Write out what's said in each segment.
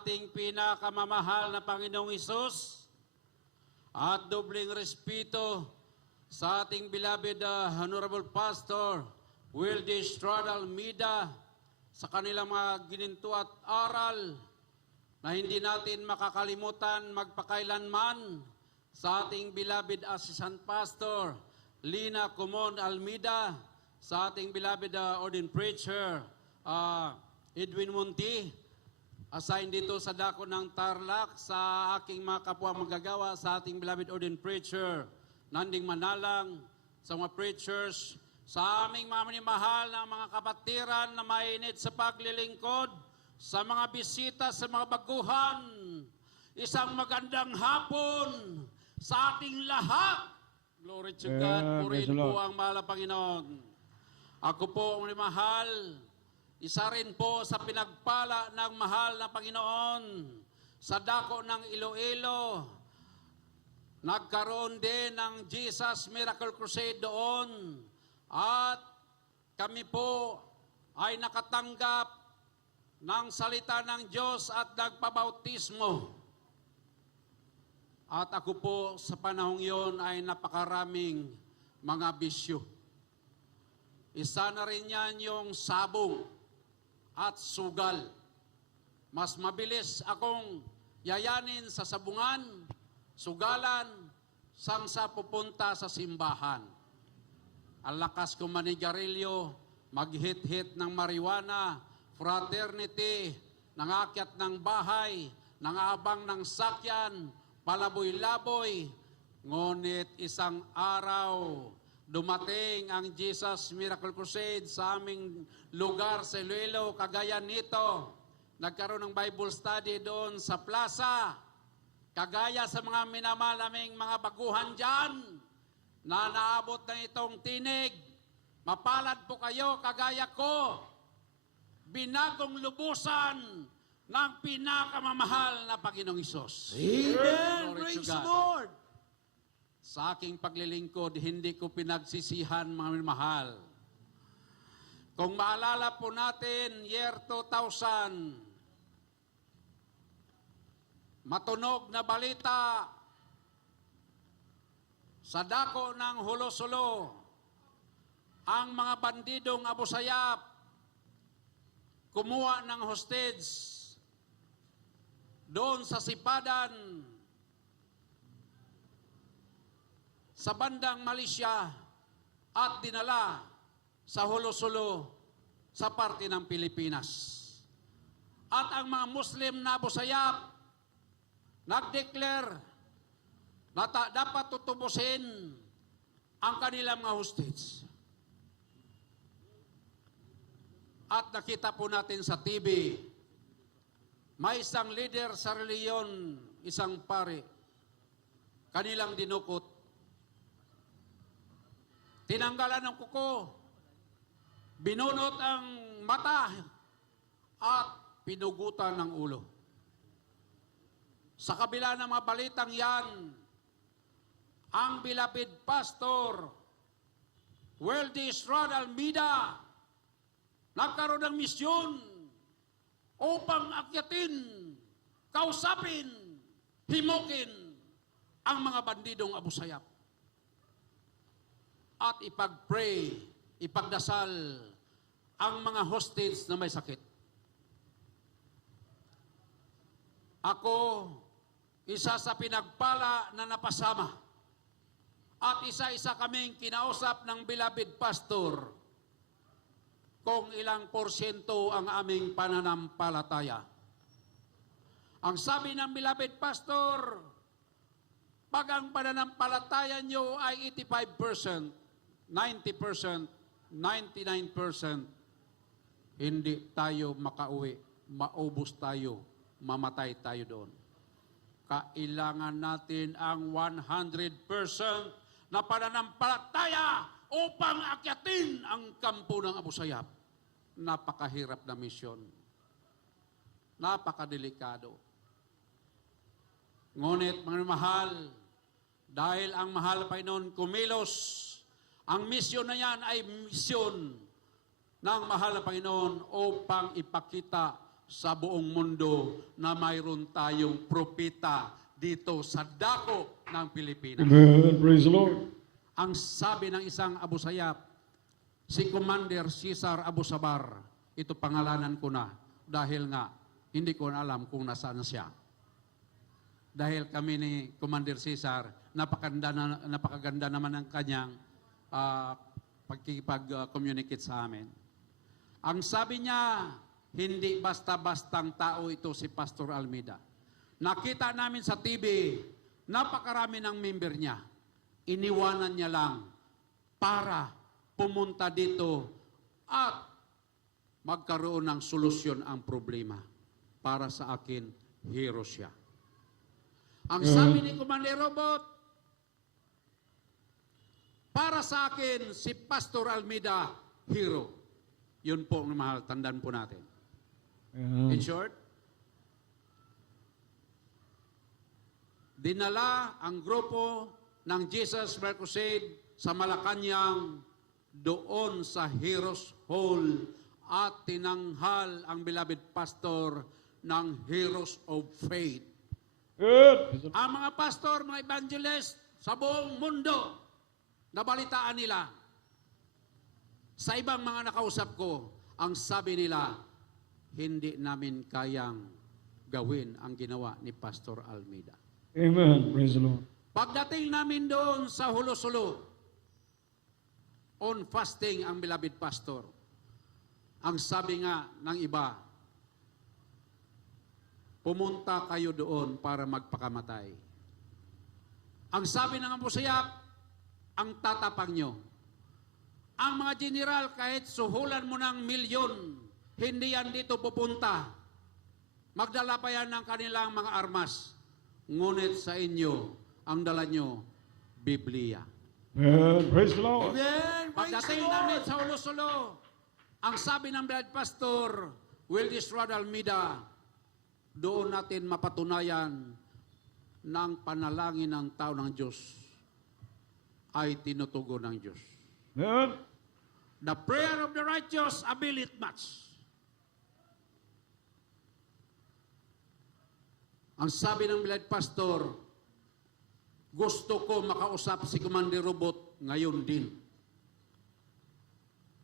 ating pinakamamahal na Panginoong Hesus at dobling respeto sa ating beloved Honorable Pastor Wildy Estrada Almeida sa kanilang mga gininto at aral na hindi natin makakalimutan magpakailanman sa ating beloved Assistant Pastor Lina Comon Almeida, sa ating beloved Ordained Preacher Edwin Munti, assigned dito sa dako ng Tarlac, sa aking mga kapwa magagawa, sa ating beloved Ordained Preacher Nanding Manalang, sa mga preachers, sa aming mga minimahal na mga kapatiran na mainit sa paglilingkod, sa mga bisita, sa mga baguhan, isang magandang hapon sa ating lahat. Glory to God. Purihin po ang mahal na Panginoon. Ako po ang minimahal, isa rin po sa pinagpala ng mahal na Panginoon sa dako ng Iloilo. Nagkaroon din ng Jesus Miracle Crusade doon at kami po ay nakatanggap ng salita ng Diyos at nagpabautismo. At ako po sa panahong yon ay napakaraming mga bisyo. Isa na rin yan yung sabong at sugal. Mas mabilis akong yayanin sa sabungan, sugalan, sang sa pupunta sa simbahan. Ang lakas ko manigarilyo, maghit-hit ng marijuana, fraternity, nangakyat ng bahay, nangaabang ng sakyan, palaboy-laboy. Ngunit isang araw, dumating ang Jesus Miracle Crusade sa aming lugar sa Iloilo, kagaya nito. Nagkaroon ng Bible study doon sa plaza. Kagaya sa mga minamalaming mga baguhan dyan, na naabot ng itong tinig. Mapalad po kayo, kagaya ko. Binagong lubusan ng pinakamamahal na Panginoong Hesus. Amen! Praise the Lord! Sa aking paglilingkod, hindi ko pinagsisihan, mga minamahal. Kung maalala po natin, year 2000, matunog na balita sa dako ng Hulo-Sulo, ang mga bandidong Abu Sayyaf kumuha ng hostage doon sa Sipadan sa bandang Malaysia at dinala sa Hulo-Sulo sa parte ng Pilipinas. At ang mga Muslim na Abu Sayyaf nag-declare na dapat tutubusin ang kanilang mga hostage. At nakita po natin sa TV, may isang leader sa reliyon, isang pare, kanilang dinukot. Tinanggalan ng kuko, binunot ang mata, at pinugutan ng ulo. Sa kabila ng mga balitang yan, ang beloved Pastor Wildy Estrada Almeida nagkaroon ng misyon upang akyatin, kausapin, himukin ang mga bandidong Abu Sayyaf at ipag-pray, ipagdasal ang mga hostage na may sakit. Ako, isa sa pinagpala na napasama at isa-isa kaming kinausap ng beloved Pastor kung ilang porsyento ang aming pananampalataya. Ang sabi ng beloved Pastor, pag ang pananampalataya nyo ay 85%, 90%, 99%, hindi tayo makauwi, maubos tayo, mamatay tayo doon. Kailangan natin ang 100% na pananampalataya upang akyatin ang kampo ng Abu Sayyaf. Napakahirap na misyon. Napakadelikado. Ngunit, mga mahal, dahil ang mahal pa noon kumilos, ang misyon na yan ay misyon ng mahal na Panginoon upang ipakita sa buong mundo na mayroon tayong propeta dito sa dako ng Pilipinas. Amen. Praise the Lord. Ang sabi ng isang Abu Sayyaf, si Commander Cesar Abu Sabar, ito pangalanan ko na dahil nga hindi ko na alam kung nasaan siya. Dahil kami ni Commander Cesar, napakaganda naman ng kanyang pagkikipag-communicate sa amin. Ang sabi niya, hindi basta-bastang tao ito si Pastor Almeida. Nakita namin sa TV, napakarami ng member niya. Iniwanan niya lang para pumunta dito at magkaroon ng solusyon ang problema. Para sa akin, hero siya. Ang sabi ni Commander Robot, para sa akin, si Pastor Almeida, hero. Yun po ang mahal, tandaan po natin. In short, dinala ang grupo ng Jesus Fire Crusade sa Malacanang doon sa Heroes Hall at tinanghal ang beloved pastor ng Heroes of Faith. Good. Ang mga pastor, mga evangelist sa buong mundo, nabalitaan nila. Sa ibang mga nakausap ko, ang sabi nila, hindi namin kayang gawin ang ginawa ni Pastor Almeida. Amen. Praise the Lord. Pagdating namin doon sa Hulo-Sulo, on fasting ang beloved pastor, ang sabi nga ng iba, pumunta kayo doon para magpakamatay. Ang sabi ng Abu Sayyaf, ang tatapang nyo. Ang mga general, kahit suhulan mo ng milyon, hindi yan dito pupunta. Magdala pa yan ng kanilang mga armas. Ngunit sa inyo, ang dala nyo, Biblia. Amen. Praise the Lord. Amen. Praise the Pagdating Lord. namin sa Hulo-Sulo, ang sabi ng Brad Pastor, Will Strad Almeida, doon natin mapatunayan ng panalangin ng tao ng Diyos ay tinutugon ng Diyos. Amen. The prayer of the righteous availeth much. Ang sabi ng Brad Pastor, gusto ko makausap si Commander Robot ngayon din.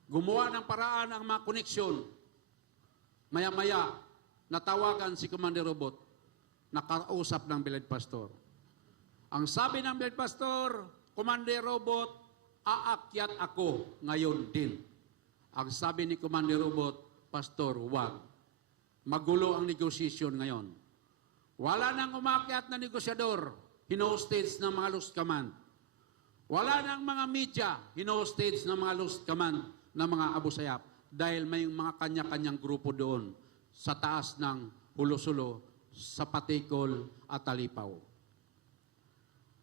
Gumawa ng paraan ang mga koneksyon. Maya-maya, natawagan si Commander Robot, nakausap ng Bilad Pastor. Ang sabi ng Bilad Pastor, Commander Robot, aakyat ako ngayon din. Ang sabi ni Commander Robot, Pastor, wag. Magulo ang negosasyon ngayon. Wala nang umakyat na negosyador, hinostage ng mga lost command. Wala nang mga media, hinostage ng mga lost command ng mga Abu Sayyaf dahil may mga kanya-kanyang grupo doon sa taas ng Hulo-Sulo, sa Patikol at Talipaw.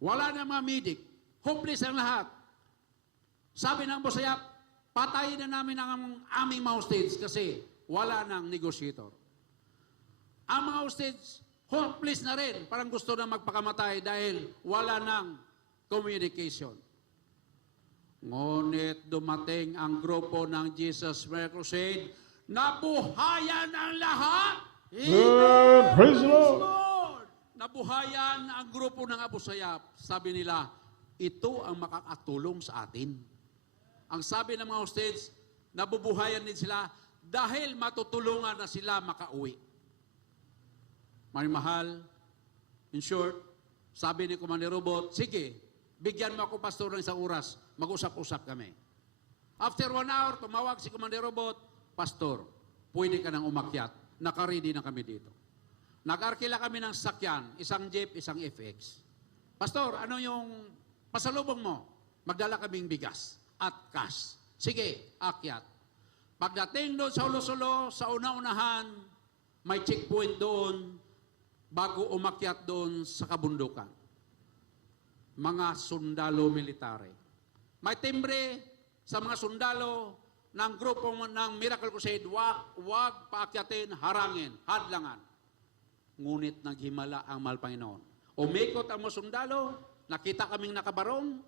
Wala na mga medic, hopeless ang lahat. Sabi ng Abu Sayyaf, patayin na namin ang aming mga hostage kasi wala nang negotiator. Ang mga hostage, hopeless na rin, parang gusto na magpakamatay dahil wala nang communication. Ngunit dumating ang grupo ng Jesus Fire Crusade, nabuhayan ang lahat. Amen. Praise the Lord. Nabuhayan ang grupo ng Abu Sayyaf. Sabi nila, ito ang makakatulong sa atin. Ang sabi ng mga hostage, nabubuhayan din sila dahil matutulungan na sila makauwi. May mahal, in short, sabi ni Commander Robot, sige, bigyan mo ako pastor ng isang oras, mag-usap-usap kami. After 1 hour, tumawag si Commander Robot, Pastor, pwede ka nang umakyat, nakaready na kami dito. Nag-arkila kami ng sakyan, isang jeep, isang FX. Pastor, ano yung pasalubong mo? Magdala kaming bigas at cash. Sige, akyat. Pagdating doon sa Hulo-Sulo, sa una-unahan, may checkpoint doon, bago umakyat doon sa kabundukan. Mga sundalo military. May timbre sa mga sundalo ng grupo ng Miracle Crusade, wag paakyatin, harangin, hadlangan. Ngunit naghimala ang mahal Panginoon. Umikot ang mga sundalo, nakita kaming nakabarong,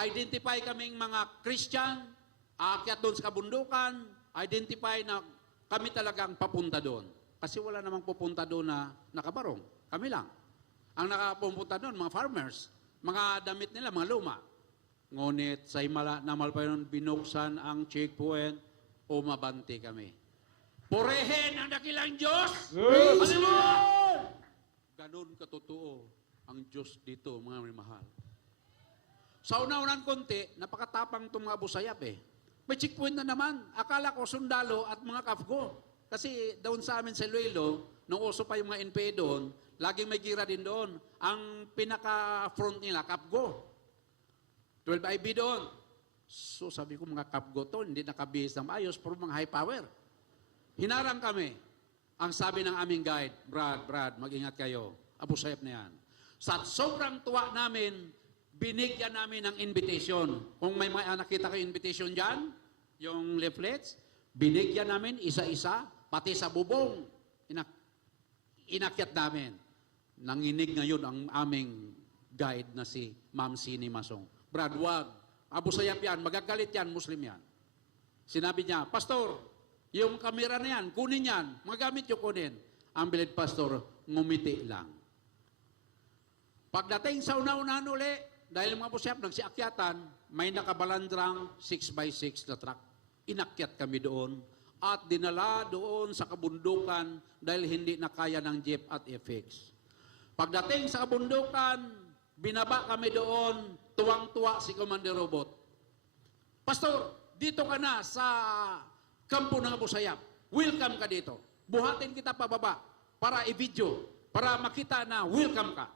identify kaming mga Christian, aakyat doon sa kabundukan, identify na kami talagang papunta doon. Kasi wala namang pupunta doon na nakabarong. Kami lang. Ang nakapupunta doon, mga farmers, mga damit nila, mga luma. Ngunit sa Himala, namal pa yun, binuksan ang checkpoint, umabante kami. Purihin ang dakilang Diyos! Yes. Hallelujah! Ganon katotoo ang Diyos dito, mga mahal. Sa una-unang konti, napakatapang itong mga busayap eh. May checkpoint na naman. Akala ko sundalo at mga kafgo. Kasi doon sa amin sa Iloilo, nung uso pa yung mga NPA doon, laging may gira din doon. Ang pinaka-front nila, kafgo. 12 IB doon. So sabi ko, mga kafgo to, hindi nakabihis ng maayos, pero mga high power. Hinarang kami. Ang sabi ng aming guide, Brad, mag-ingat kayo. Abu Sayyaf na yan. Sa sobrang tuwa namin, binigyan namin ng invitation. Kung may nakita kayo invitation dyan, yung leaflets, binigyan namin isa-isa, pati sa bubong, inakyat namin. Nanginig ngayon ang aming guide na si Ma'am Sini Masong. Brad, wag. Abu Sayyaf yan, magagalit yan, Muslim yan. Sinabi niya, Pastor, yung kamera na yan, kunin yan, magamit yung kunin. Ang bilid pastor, ngumiti lang. Pagdating sa una-unahan uli, dahil mga Abu Sayyaf nagsiakyatan, may nakabalandrang 6x6 na truck. Inakyat kami doon at dinala doon sa kabundukan dahil hindi na kaya ng jeep at FX. Pagdating sa kabundukan, binaba kami doon, tuwang-tuwa si Commander Robot. Pastor, dito ka na sa kampo ng Abu Sayyaf. Welcome ka dito. Buhatin kita pababa para i-video, para makita na welcome ka.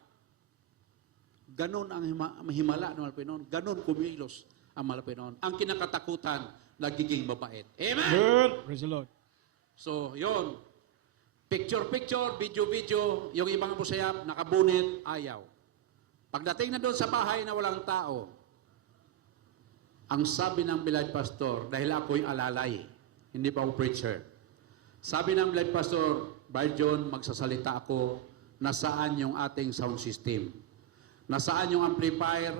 Ganon ang himala ng Malapinon. Ganon kumilos ang Malapinon. Ang kinakatakutan, nagiging mabait. Amen? Good. Praise the Lord. So, yon. Picture-picture, video-video, yung ibang Abu Sayyaf, nakabunit, ayaw. Pagdating na doon sa bahay na walang tao, ang sabi ng Bilad Pastor, dahil ako'y alalay, hindi pa ako preacher. Sabi ng Bilad Pastor, Brother John, magsasalita ako, nasaan yung ating sound system? Nasaan yung amplifier,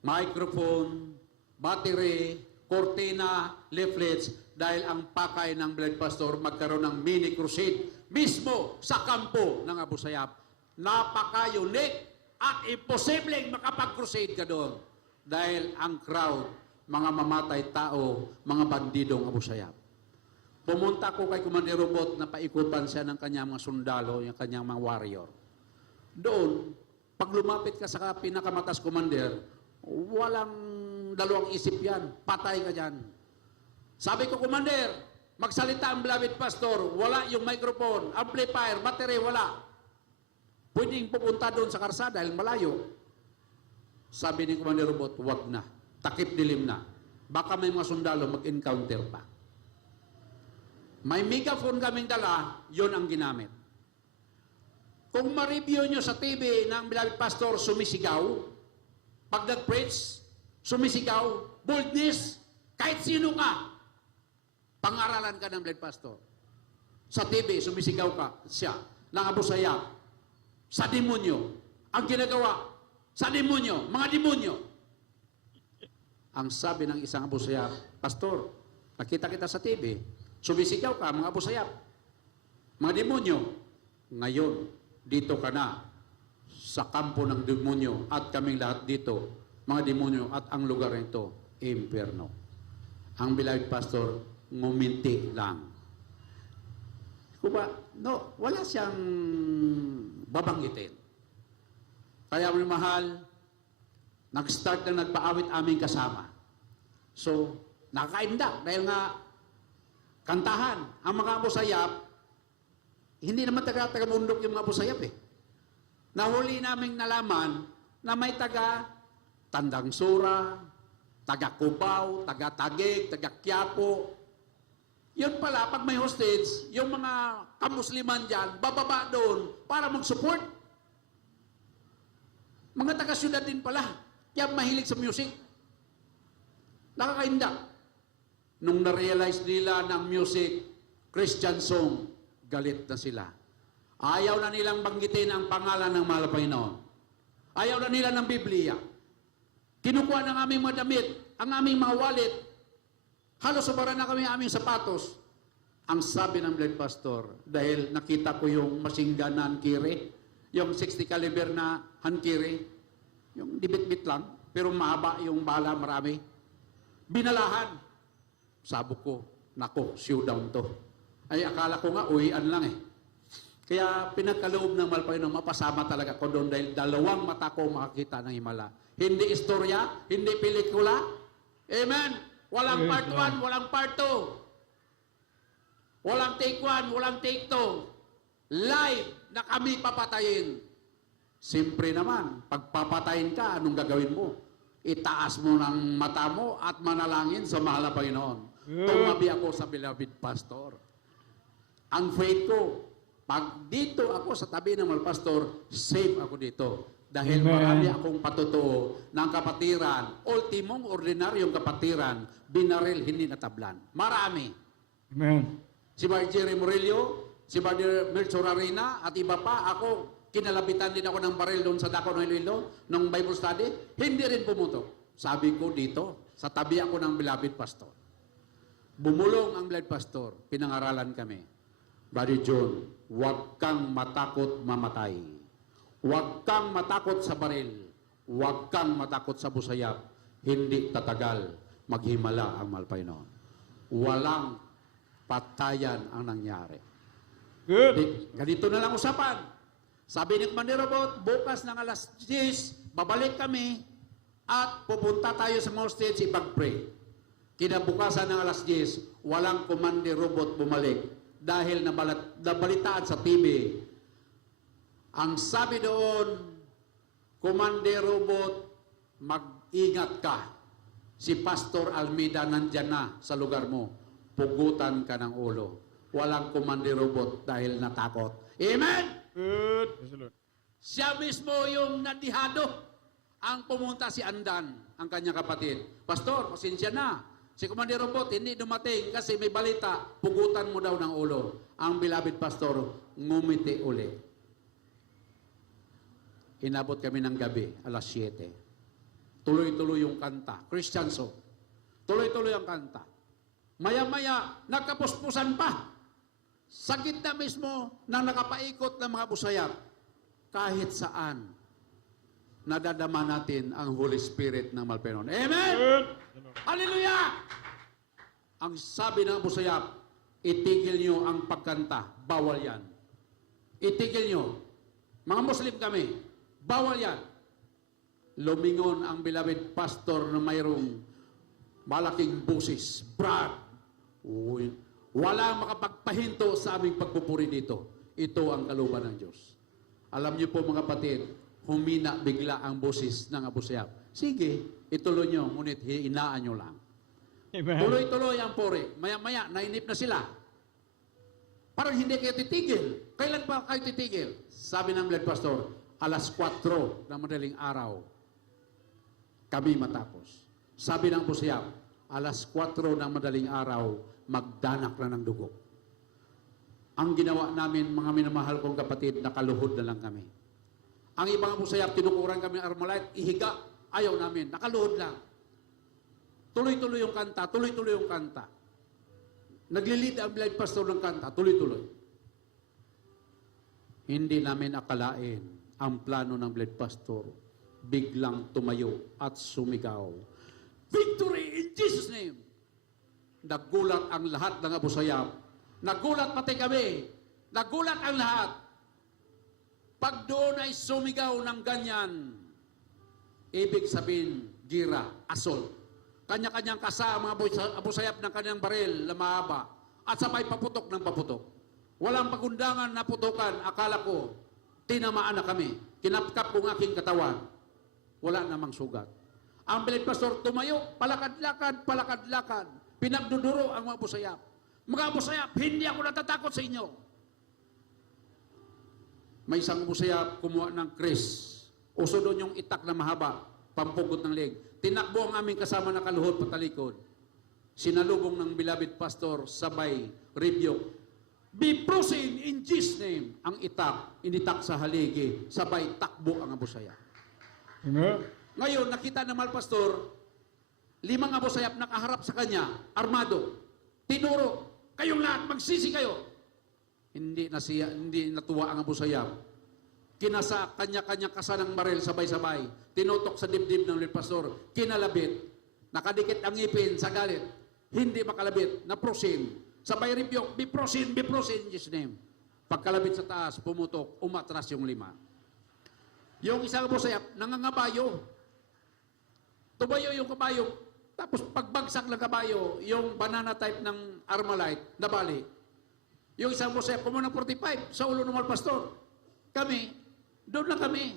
microphone, battery, cortina, leaflets, dahil ang pakay ng Bilad Pastor magkaroon ng mini crusade mismo sa kampo ng Abu Sayyaf. Napaka-unique at imposibleng makapag-crusade ka doon. Dahil ang crowd, mga mamatay tao, mga bandidong Abu Sayyaf. Pumunta ko kay Commander Robot na paikutan siya ng kanyang mga sundalo, yung kanyang mga warrior. Doon, pag lumapit ka sa pinakamatas commander, walang dalawang isip yan. Patay ka dyan. Sabi ko, Commander, magsalita ang beloved pastor, wala yung microphone, amplifier, battery, wala. Pwedeng pupunta doon sa karsada dahil malayo. Sabi ni Commander Robot, wag na. Takip dilim na. Baka may mga sundalo mag-encounter pa. May megaphone kaming dala, yon ang ginamit. Kung ma-review nyo sa TV ng beloved pastor, sumisigaw, pag nag-preach, sumisigaw, boldness, kahit sino ka, pangaralan ka ng beloved pastor. Sa TV, sumisigaw ka, siya, ng Abu Sayyaf, sa demonyo, ang ginagawa, sa demonyo, mga demonyo. Ang sabi ng isang Abu Sayyaf, Pastor, nakita kita sa TV, sumisigaw ka, mga Abu Sayyaf, mga demonyo, ngayon, dito ka na sa kampo ng demonyo at kaming lahat dito, mga demonyo at ang lugar nito, impyerno. Ang beloved pastor, nguminti lang. Kuba, no, wala siyang babanggitin. Kaya mga mahal, nag-start na nagpaawit aming kasama. So, nakakaindak dahil nga kantahan. Ang mga Abu Sayyaf, hindi naman taga-bundok yung mga Abu Sayyaf eh. Nahuli naming nalaman na may taga Tandang Sura, taga Cubao, taga Taguig, taga Quiapo. Yun pala, pag may hostage, yung mga kamusliman dyan, bababa doon para mag-support. Mga taga-syudad din pala, kaya mahilig sa music. Nakakaindak. Nung na-realize nila ng music, Christian song, galit na sila. Ayaw na nilang banggitin ang pangalan ng mahal na Panginoon. Ayaw na nila ng Biblia. Kinukuha ng aming mga damit, ang aming mga wallet. Halos sobra na kami ang aming sapatos. Ang sabi ng Blade Pastor, dahil nakita ko yung machine gun na hankiri, yung 60 caliber na hankiri, yung dibit-bit lang, pero mahaba yung bala, marami. Binalahan. Sabi ko, nako, showdown to. Ay, akala ko nga, uwian lang eh. Kaya pinagkaloob ng Malpaynon, mapasama talaga ko doon dahil dalawang mata ko makakita ng himala. Hindi istorya, hindi pelikula. Amen? Walang Yes, part Lord. 1, walang part 2. Walang take 1, walang take 2. Live na kami papatayin. Siyempre naman, pagpapatayin ka, anong gagawin mo? Itaas mo ng mata mo at manalangin sa mahal na Panginoon. Yeah. Tumabi ako sa beloved pastor. Ang faith ko, pag dito ako sa tabi ng mahal pastor, safe ako dito. Dahil Amen. marami akong patutuo ng kapatiran, ultimong ordinaryong kapatiran, binaril, hindi natablan. Marami. Amen. Si Brother Jerry Murillo, si Brother Melchor Arena, at iba pa, ako, kinalabitan din ako ng baril doon sa Dako ng Iloilo, ng Bible study, hindi rin pumutok. Sabi ko dito, sa tabi ako ng beloved pastor. Bumulong ang beloved pastor, pinangaralan kami. Brother John, huwag kang matakot mamatay. Huwag kang matakot sa baril. Huwag kang matakot sa busayap. Hindi tatagal, maghimala ang Malpaynon. Walang patayan ang nangyari. Good. Ganito na lang usapan. Sabi ni Commander Robot, bukas ng alas 10, babalik kami at pupunta tayo sa mga stage ipag-pray. Kinabukasan ng alas 10, walang Commander Robot bumalik dahil nabalitaan sa TV. Ang sabi doon, Commander Robot, mag-ingat ka. Si Pastor Almeida nandyan na sa lugar mo. Pugutan ka ng ulo. Walang Commander Robot dahil natakot. Amen! Good. Praise the Lord. Siya mismo yung nadihado. Ang pumunta si Andan, ang kanyang kapatid. Pastor, pasensya na. Si Commander Robot hindi dumating kasi may balita. Pugutan mo daw ng ulo. Ang beloved pastor, ngumiti uli. Inabot kami ng gabi, alas 7. Tuloy-tuloy yung kanta. Christian song. Tuloy-tuloy ang kanta. Maya-maya, nagkapuspusan pa. Sa gitna mismo na nakapaikot ng mga busayap. Kahit saan, nadadama natin ang Holy Spirit ng Malpaynon. Amen! Good. Hallelujah! Ang sabi ng busayap, itigil nyo ang pagkanta. Bawal yan. Itigil nyo. Mga Muslim kami, bawal yan. Lumingon ang beloved pastor na mayroong malaking busis. Brad! Uy, walang makapagpahinto sa aming pagpupuri dito. Ito ang kalooban ng Diyos. Alam niyo po mga kapatid, humina bigla ang boses ng Abu Sayyaf. Sige, ituloy nyo, ngunit hinaan nyo lang. Amen. Tuloy-tuloy ang puri. Maya-maya, nainip na sila. Parang hindi kayo titigil. Kailan pa kayo titigil? Sabi ng Bled Pastor, alas 4 ng madaling araw, kami matapos. Sabi ng Abu Sayyaf, alas 4 ng madaling araw, magdanak na ng dugo. Ang ginawa namin, mga minamahal kong kapatid, nakaluhod na lang kami. Ang ibang Abu Sayyaf, tinukuran kami ng Armalite, ihiga, ayaw namin, nakaluhod lang. Tuloy-tuloy yung kanta, tuloy-tuloy yung kanta. Naglilid ang Bled Pastor ng kanta, tuloy-tuloy. Hindi namin akalain ang plano ng Bled Pastor, biglang tumayo at sumigaw. Victory in Jesus' name! Nagulat ang lahat ng Abu Sayyaf. Nagulat pati kami. Nagulat ang lahat. Pag doon ay sumigaw ng ganyan, ibig sabihin, gira, asol. Kanya-kanyang kasama Abu Sayyaf ng kanyang baril na mahaba at sabay paputok ng paputok. Walang pagundangan na putukan. Akala ko, tinamaan na kami. Kinapkap ko ng aking katawan. Wala namang sugat. Ang Bled Pastor tumayo, palakad-lakad, palakad-lakad. Pinagduduro ang mga Abu Sayyaf. Mga Abu Sayyaf, hindi ako natatakot sa inyo. May isang Abu Sayyaf kumuha ng kris. Uso doon yung itak na mahaba, pampugot ng leg. Tinakbo ang aming kasama na kaluhod patalikod. Sinalubong ng beloved pastor, sabay, rebuke. Be frozen in Jesus' name. Ang itak, initak sa haligi, sabay takbo ang Abu Sayyaf. Amen. Ngayon, nakita ng mahal pastor, 5 Abu Sayyaf nakaharap sa kanya, armado. Tinuro, Kayong lahat, magsisi kayo. Hindi natuwa ang Abu Sayyaf. Kinasa, kanya-kanya kasa ng baril sabay-sabay. Tinutok sa dibdib ng lead pastor. Kinalabit. Nakadikit ang ngipin sa galit. Hindi makalabit. Naprosin. Sabay rebuke. Be prosin in Jesus' name. Pagkalabit sa taas, pumutok, umatras yung 5. Yung isang Abu Sayyaf, nangangabayo. Tumayo yung kabayo. Tapos pagbagsak ng kabayo, yung banana type ng Armalite, nabali. Yung isang Abu Sayyaf, kumunang 45 sa ulo ng mga pastor. Kami, doon lang kami.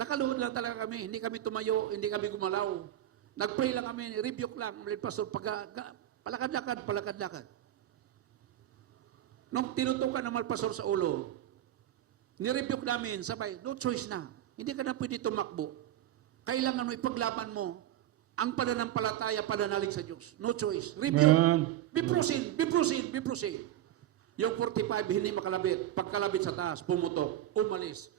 Nakaluhod lang talaga kami. Hindi kami tumayo, hindi kami gumalaw. Nag-pray lang kami, rebuke lang. Mga pastor, palakad-lakad. Nung tinutukan ng malpasor sa ulo, nirebuke namin, sabay, no choice na. Hindi ka na pwede tumakbo. Kailangan mo ipaglaban mo ang pananampalataya, pananalig sa Diyos. No choice. Rebuke. Be proceed. Yung 45, hindi makalabit. Pagkalabit sa taas, pumutok, umalis.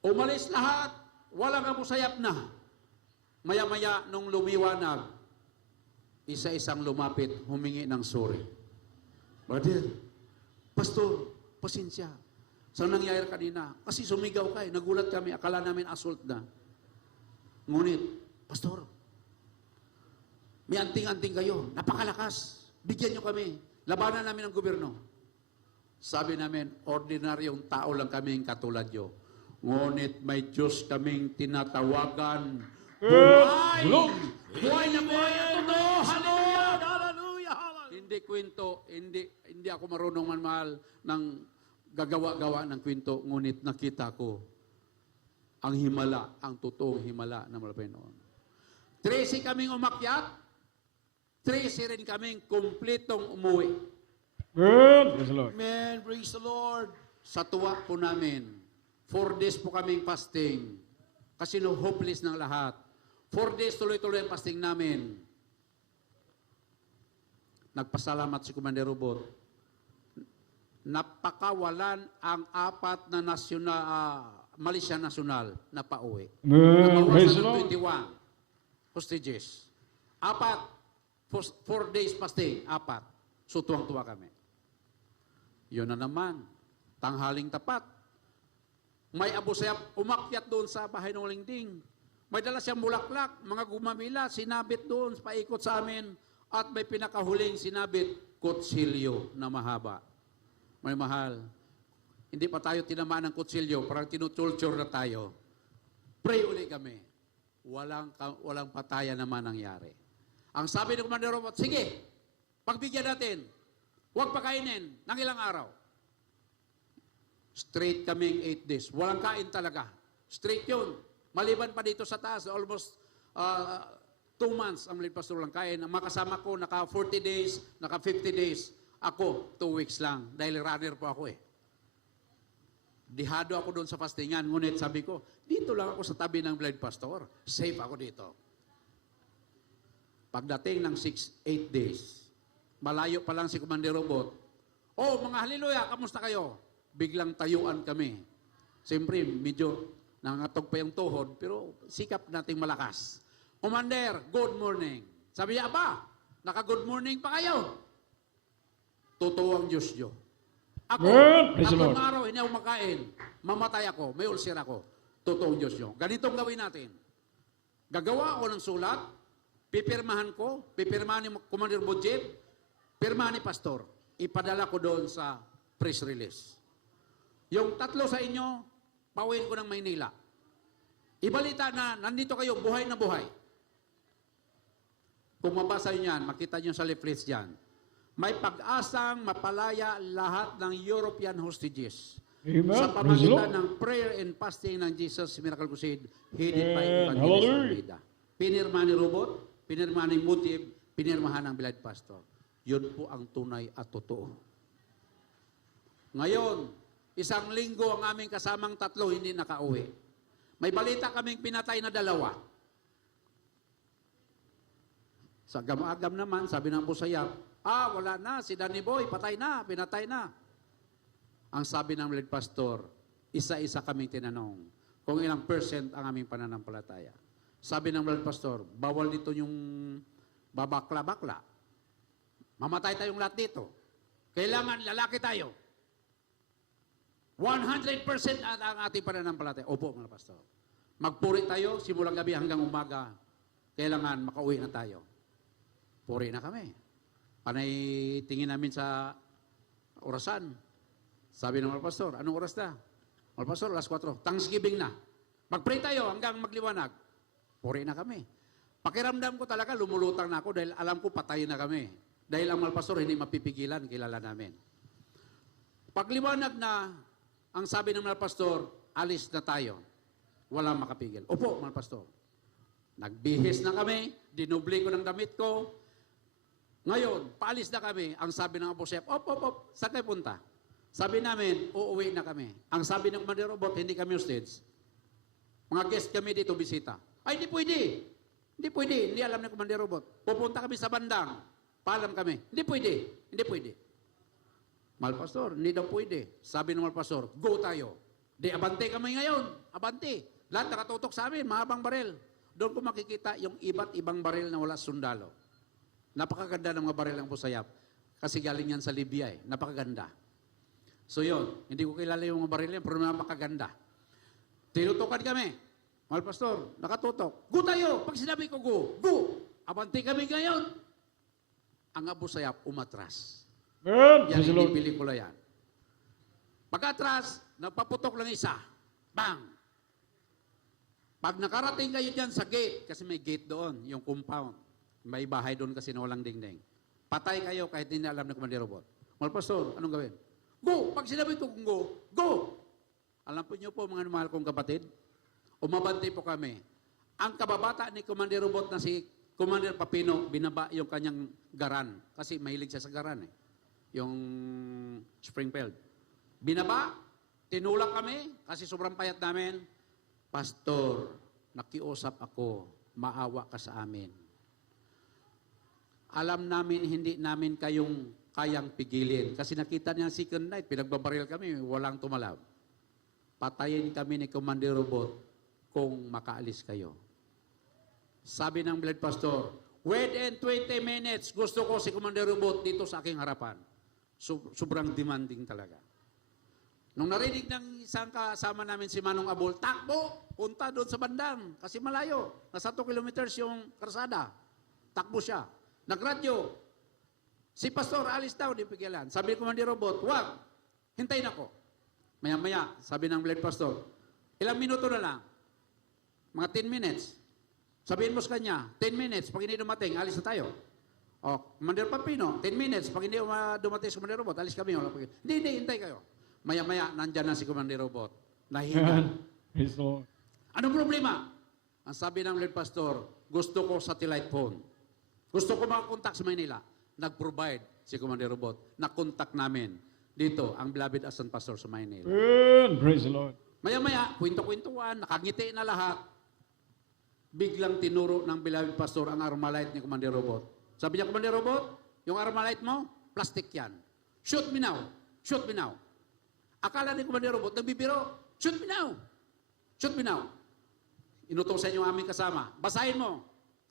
Umalis lahat. Walang Abu Sayyaf na. Maya-maya, nung lumiwanag, isa-isang lumapit, humingi ng sorry. Brother, Pastor, pasensya. Sa nangyayari kanina, kasi sumigaw ka nagulat kami, akala namin assault na. Ngunit, Pastor, may anting-anting kayo, napakalakas, bigyan nyo kami, labanan namin ang gobyerno. Sabi namin, ordinaryong tao lang kaming katulad nyo. Ngunit may Diyos kaming tinatawagan. Buhay! Buhay na buhay at totoo! Hallelujah! Hindi kwento, hindi ako marunong manmahal ng gagawa-gawa ng kwento, ngunit nakita ko ang himala, ang totoong himala na malapay noon. 13 kaming umakyat, 13 rin kaming kumpletong umuwi. Good. Praise the Lord. Amen. Praise the Lord. Sa tuwa po namin, 4 days po kaming fasting, kasi hopeless ng lahat. 4 days tuloy-tuloy ang fasting namin. Nagpasalamat si Commander Robot. Napakawalan ang 4 na Malaysia National na pauwi. Praise the Nabawasan ng Lord. 21 hostages. 4 days fasting, 4. So tuwang-tuwa kami. Yun na naman, tanghaling tapat. May Abu Sayyaf umakyat doon sa bahay ng lingding. May dala siyang bulaklak, mga gumamila, sinabit doon, paikot sa amin. At may pinakahuling sinabit, kutsilyo na mahaba. May mahal. Hindi pa tayo tinamaan ng kutsilyo, parang tinutulture na tayo. Pray uli kami. Walang patayan naman nangyari. Ang sabi ng Commander Robot, sige, pagbigyan natin, huwag pakainin ng ilang araw. Straight kaming 8 days. Walang kain talaga. Straight yun. Maliban pa dito sa taas, almost 2 months ang lead pastor lang kain. Ang makasama ko, naka 40 days, naka 50 days. Ako, 2 weeks lang. Dahil runner po ako eh. Dihado ako doon sa fastingan. Ngunit sabi ko, dito lang ako sa tabi ng lead pastor. Safe ako dito. Pagdating ng 6-8 days, malayo pa lang si Commander Robot. Oh, mga haleluya, kamusta kayo? Biglang tayuan kami. Siyempre, medyo nangatog pa yung tuhod, pero sikap nating malakas. Commander, good morning. Sabi niya, aba, naka-good morning pa kayo. Totoo ang Diyos niyo. Ako, Praise the Lord. 3 araw, hindi ako makain. Mamatay ako, may ulcer ako. Totoo ang Diyos niyo. Ganitong gawin natin. Gagawa ako ng sulat, pipirmahan ko, pipirmahan ni Commander Budget, pirmahan ni Pastor. Ipadala ko doon sa press release. Yung 3 sa inyo, pauwiin ko ng Maynila. Ibalita na, nandito kayo, buhay na buhay. Kung mabasa nyo yan, makita nyo sa leaflets dyan. May pag-asang mapalaya lahat ng European hostages. Amen. Sa Praise the pamagitan Lord. ng prayer and fasting ng Jesus Miracle Crusade, headed by Amen. Evangelist Hallelujah. Almeida. Pinirmahan ni Robot, pinirmahan ni Mutib, pinirmahan ng Bilad Pastor. Yun po ang tunay at totoo. Ngayon, 1 linggo ang aming kasamang 3 hindi nakauwi. May balita kaming pinatay na 2. Sa gam-agam naman, sabi ng Abu Sayyaf, wala na, si Danny Boy, patay na, pinatay na. Ang sabi ng lead pastor, isa-isa kaming tinanong kung ilang % ang aming pananampalataya. Sabi ng lead pastor, bawal dito yung babakla-bakla. Mamatay tayong lahat dito. Kailangan lalaki tayo. 100% at ang ating pananampalataya. Opo, mga pastor. Magpuri tayo, simulang gabi hanggang umaga. Kailangan makauwi na tayo. Puri na kami. Panay tingin namin sa orasan. Sabi ng mga pastor, anong oras na? Mga pastor, alas 4. Thanksgiving na. Mag-pray tayo hanggang magliwanag. Puri na kami. Pakiramdam ko talaga, lumulutang na ako dahil alam ko patay na kami. Dahil ang mga pastor hindi mapipigilan, kilala namin. Pagliwanag na, ang sabi ng mga pastor, alis na tayo. Walang makapigil. Opo, mga pastor. Nagbihis na kami, dinubli ko ng damit ko. Ngayon, paalis na kami. Ang sabi ng Apo Chef, op, saan kayo punta? Sabi namin, uuwi na kami. Ang sabi ng Commander Robot, hindi kami hostage. Mga guest kami dito, bisita. Ay, hindi pwede. Hindi pwede. Hindi alam ng Commander Robot. Pupunta kami sa bandang. Paalam kami. Hindi pwede. Hindi pwede. Mahal pastor, hindi daw pwede. Sabi ng mahal pastor, go tayo. Di, abante kami ngayon. Abante. Lahat nakatutok sa amin, mahabang baril. Doon ko makikita yung iba't ibang baril na wala sundalo. Napakaganda ng mga baril ng Pusayap. Kasi galing yan sa Libya eh. Napakaganda. So yun, hindi ko kilala yung mga baril yan, pero napakaganda. Tinutukan kami. Mahal pastor, nakatutok. Go tayo! Pag sinabi ko go, go! Abante kami ngayon. Ang Abu Sayyaf umatras. Amen. Yan, Praise the hindi Lord. pelikula yan. Pagkatras, nagpaputok lang isa. Bang! Pag nakarating kayo dyan sa gate, kasi may gate doon, yung compound. May bahay doon kasi na walang dingding. Patay kayo kahit hindi alam ng Commander Robot. Mahal pastor, anong gawin? Go! Pag sinabi ko kung go, go! Alam po niyo po mga mahal kong kapatid, umabante po kami. Ang kababata ni Commander Robot na si Commander Papino, binaba yung kanyang garan. Kasi mahilig siya sa garan eh. Yung Springfield. Binaba, tinulak kami, kasi sobrang payat namin. Pastor, nakiusap ako, maawa ka sa amin. Alam namin, hindi namin kayong kayang pigilin. Kasi nakita niya second night, pinagbabaril kami, walang tumalab. Patayin kami ni Commander Robot kung makaalis kayo. Sabi ng Bled Pastor, within 20 minutes, gusto ko si Commander Robot dito sa aking harapan. Sobrang demanding talaga. Nung narinig ng isang kasama namin si Manong Abol, takbo, punta doon sa bandang, kasi malayo. Nasa 2 kilometers yung karsada. Takbo siya. Nagradyo. Si Pastor, alis daw, di pigilan. Sabi ni Commander Robot, wag, hintayin ako. Maya-maya, sabi ng Bled Pastor, ilang minuto na lang? Mga 10 minutes. Sabihin mo sa kanya, 10 minutes, pag hindi dumating, alis na tayo. O, Commander Papino, 10 minutes, pag hindi dumating si Commander Robot, alis kami. Hindi, hintay kayo. Maya-maya, nandyan na si Commander Robot. Nahinga. Amen. Praise the Lord. Anong problema? Ang sabi ng Lord Pastor, gusto ko satellite phone. Gusto ko makakontak sa Manila. Nag-provide si Commander Robot. Nakontak namin dito ang beloved Asan Pastor sa Manila. Amen. Praise the Lord. Maya-maya, kwento-kwentuhan, nakangiti na lahat. Biglang tinuro ng beloved Pastor ang Armalite ni Commander Robot. Sabi niya, Commander Robot, yung Armalite mo, plastic yan. Shoot me now. Shoot me now. Akala ni Commander Robot, nagbibiro, shoot me now. Shoot me now. Inutosan yung aming kasama. Basahin mo.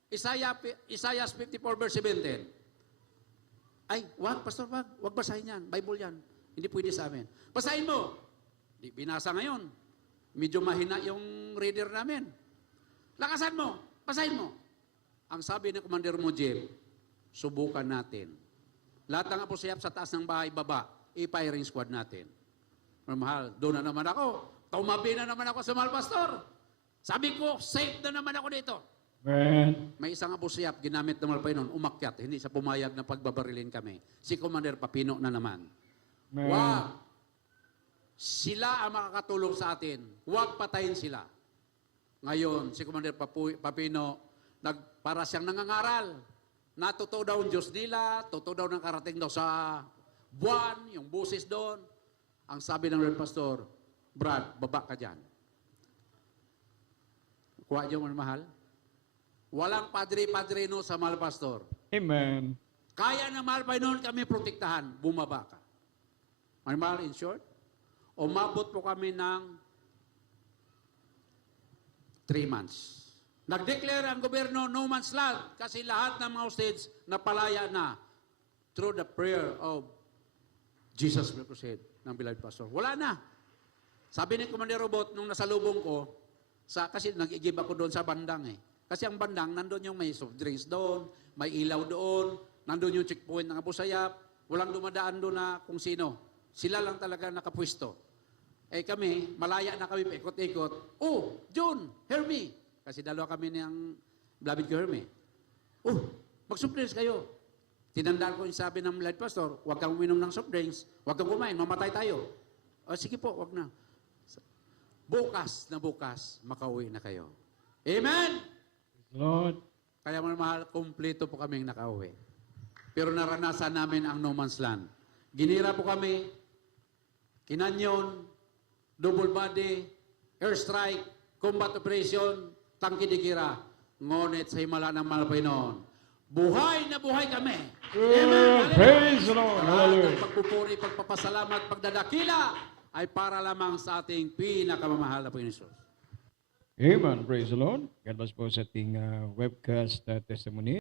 Isaiah 54 verse 17. Ay, wag, Pastor, wag. Wag basahin yan. Bible yan. Hindi pwede sa amin. Basahin mo. Di binasa ngayon. Medyo mahina yung reader namin. Lakasan mo. Basahin mo. Ang sabi ng Commander Mujib, subukan natin. Lahat ng Apo Sayyaf sa taas ng bahay, baba. I-firing squad natin. Mahal, doon na naman ako. Tumabi na naman ako sa mahal pastor. Sabi ko, safe na naman ako dito. Amen. May isang Abu Sayyaf, ginamit ng Malpainon, umakyat. Hindi siya pumayag na pagbabarilin kami. Si Commander Papino na naman. Amen. Wag. Sila ang makakatulong sa atin. Huwag patayin sila. Ngayon, si Commander Papino, para siyang nangangaral. Na totoo daw ang Diyos nila, totoo daw nakarating daw sa buwan, yung busis doon. Ang sabi ng Lord Pastor, Brad, baba ka dyan. Kuha dyan mo mahal. Walang padre-padre no sa mahal pastor. Amen. Kaya na mahal pa noon kami protektahan, bumaba ka. May mahal, in short, umabot po kami ng 3 months. Nag-declare ang gobyerno no man's land kasi lahat ng mga hostage napalaya na through the prayer of Jesus will proceed ng beloved pastor. Wala na. Sabi ni Commander Robot, nung nasa lubong ko, kasi nag-i-give ako doon sa bandang eh. Kasi ang bandang, nandun yung may soft drinks doon, may ilaw doon, nandun yung checkpoint ng Abu Sayyaf, walang dumadaan doon na kung sino. Sila lang talaga nakapwesto. Eh kami, malaya na kami, paikot-ikot. Oh, John, Hermie. Kasi dalawa kami niyang beloved ko Hermie. Oh, mag-soft drinks kayo. Tinandaan ko yung sabi ng beloved pastor, huwag kang uminom ng soft drinks, huwag kang kumain, mamatay tayo. O sige po, huwag na. Bukas na bukas, makauwi na kayo. Amen? Lord. Kaya mga mahal, kumpleto po kaming nakauwi. Pero naranasan namin ang no man's land. Ginira po kami, kinanyon, double body, airstrike, combat operation, tangki di kira. Ngunit sa himala ng malapay noon, buhay na buhay kami. Amen. Praise the Lord. Lahat ng Hallelujah. pagpupuri, pagpapasalamat, pagdadakila ay para lamang sa ating pinakamamahal na Panginoon Jesus. Amen. Praise the Lord. God bless po sa ating webcast testimony.